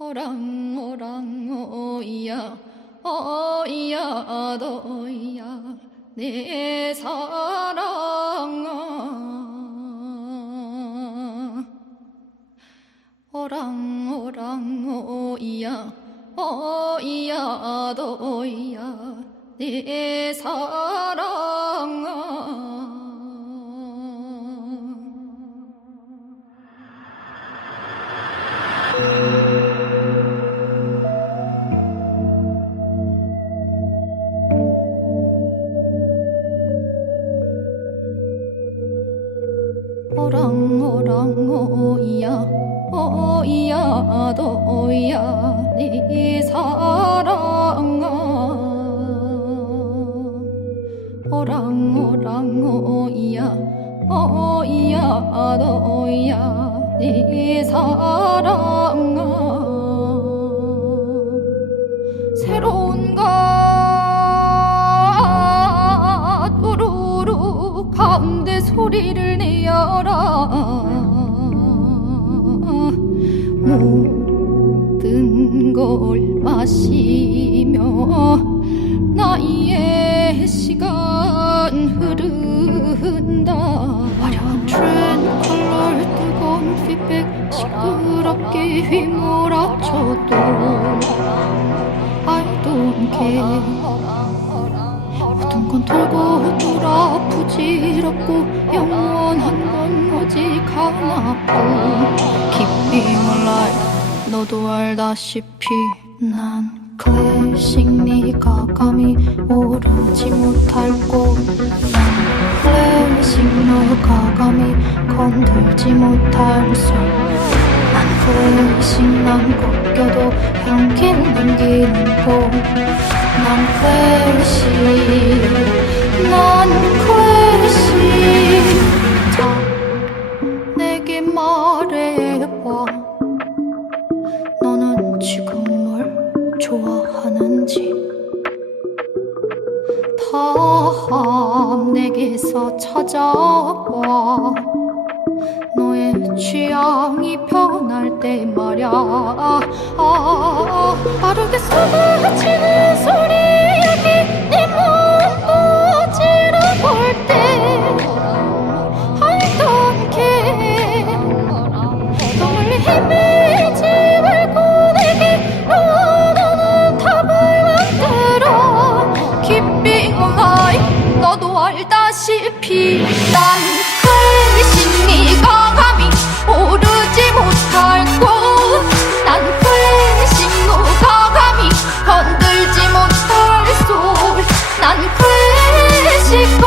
오랑 오랑 오이야 오이야 너이야 내 사랑아. 오랑 오랑 오이야 오이야 너이야 내 사랑 오이야 오이야 너이야 네 사랑아. 오랑 오랑 오이야 오이야 너이야 네 사랑아. 새로운 것 우르르 가운데 소리를 내어라 걸 마시며 나의 시간 흐른다. 화려한 트렌드 컬러를 뜨거운 피백 시끄럽게 휘몰아쳐도 I don't care 모든 건 돌고 돌아 부질없고 영원한 건 오직 하나뿐. Keeping alive 너도 알다시피 난 클래식 네가 감히 오르지 못할 곳난 클래식 너가 감히 건들지 못할 술난 클래식 난 꺾여도 향기는 남기는 곳난 클래식 난 좋아하는지 다음 내게서 찾아와 너의 취향이 변할 때 말야 아, 빠르게 쏟아지는 소리 알다시피 난 훨씬 네가 감히 오르지 못할고 난 훨씬 누가 감히 건들지 못할 솔난 훨씬